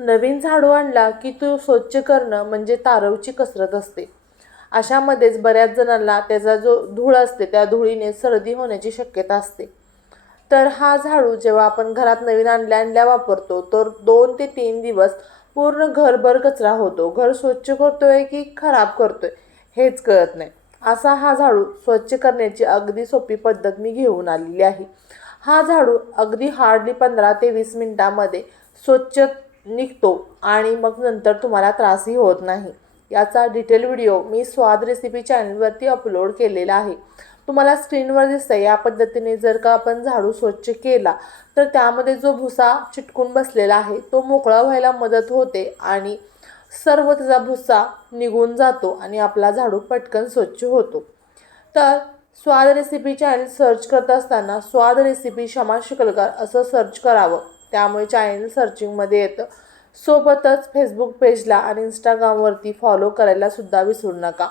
नवीन झाडू आणला की तो स्वच्छ करणं म्हणजे तारवची कसरत असते. अशामध्येच बऱ्याच जणांना त्याचा जो धूळ असते त्या धुळीने सर्दी होण्याची शक्यता असते. तर हा झाडू जेव्हा आपण घरात नवीन आणल्या वापरतो तर 2 ते 3 दिवस पूर्ण घरभर कचरा होतो. घर स्वच्छ करतोय की खराब करतोय हेच कळत नाही. असा हा झाडू स्वच्छ करण्याची अगदी सोपी पद्धत मी घेऊन आलेली आहे. हा झाडू अगदी हार्डली 15 ते 20 मिनिटांमध्ये स्वच्छ निघतो आणि मग नंतर तुम्हाला त्रासही होत नाही. याचा डिटेल व्हिडिओ मी स्वाद रेसिपी चॅनलवरती अपलोड केलेला आहे. तुम्हाला स्क्रीनवर दिसतंय या पद्धतीने जर का आपण झाडू स्वच्छ केला तर त्यामध्ये जो भुसा चिटकून बसलेला आहे तो मोकळा व्हायला मदत होते आणि सर्व त्याचा भुसा निघून जातो आणि आपला झाडू पटकन स्वच्छ होतो. तर स्वाद रेसिपी चॅनल सर्च करत असताना स्वाद रेसिपी क्षमा शिकलकर असं सर्च करावं, त्यामुळे चॅनल सर्चिंगमध्ये येतं. सोबतच फेसबुक पेजला आणि इंस्टाग्रामवरती फॉलो करायला सुद्धा विसरू नका.